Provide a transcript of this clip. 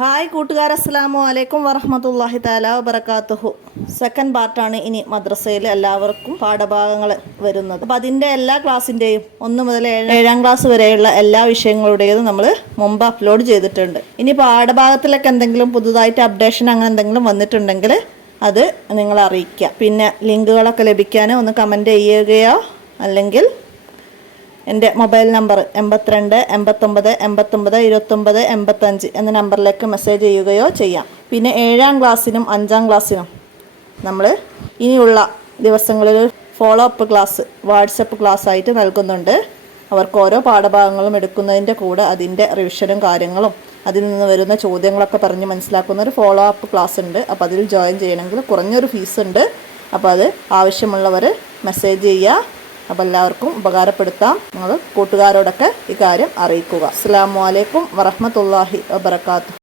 Hi കൂട്ടുകാർ, അസ്സലാമു അലൈക്കും വറഹ്മത്തുള്ളാഹി തആല വബറകാതുഹു. സെക്കൻഡ് പാർട്ടാണ് ഇനി മദ്രസയിൽ എല്ലാവർക്കും പാഠഭാഗങ്ങൾ വരുന്നത്. അപ്പോൾ അതിൻ്റെ എല്ലാ ക്ലാസ്സിൻ്റെയും 1 മുതൽ 7ാം ക്ലാസ് വരെയുള്ള എല്ലാ വിഷയങ്ങളുടേതും നമ്മൾ മുമ്പ് അപ്ലോഡ് ചെയ്തിട്ടുണ്ട്. ഇനി പാഠഭാഗത്തിലൊക്കെ എന്തെങ്കിലും പുതുതായിട്ട് അപ്ഡേഷൻ അങ്ങനെ എന്തെങ്കിലും വന്നിട്ടുണ്ടെങ്കിൽ അത് നിങ്ങളെ അറിയിക്കുക. പിന്നെ ലിങ്കുകളൊക്കെ ലഭിക്കാൻ ഒന്ന് കമൻറ്റ് ചെയ്യുകയോ അല്ലെങ്കിൽ എൻ്റെ മൊബൈൽ നമ്പർ 82 89 89 29 85 എന്ന നമ്പറിലേക്ക് മെസ്സേജ് ചെയ്യുകയോ ചെയ്യാം. പിന്നെ 7ാം ക്ലാസ്സിനും 5ാം ക്ലാസ്സിനും നമ്മൾ ഇനിയുള്ള ദിവസങ്ങളിൽ follow up class WhatsApp class ആയിട്ട് നൽകുന്നുണ്ട്. അവർക്ക് ഓരോ പാഠഭാഗങ്ങളും എടുക്കുന്നതിൻ്റെ കൂടെ അതിൻ്റെ റിവിഷനും കാര്യങ്ങളും അതിൽ നിന്ന് വരുന്ന ചോദ്യങ്ങളൊക്കെ പറഞ്ഞ് മനസ്സിലാക്കുന്ന ഒരു ഫോളോ അപ്പ് ക്ലാസ് ഉണ്ട്. അപ്പോൾ അതിൽ ജോയിൻ ചെയ്യണമെങ്കിൽ കുറഞ്ഞൊരു ഫീസ് ഉണ്ട്. അപ്പോൾ അത് ആവശ്യമുള്ളവർ മെസ്സേജ് ചെയ്യുക. അപ്പോൾ എല്ലാവർക്കും ഉപകാരപ്പെടുത്താം. നിങ്ങൾ കൂട്ടുകാരോടൊക്കെ ഈ കാര്യം അറിയിക്കുക. അസ്സലാമു അലൈക്കും വറഹ്മത്തുള്ളാഹി വബറകാതുഹു.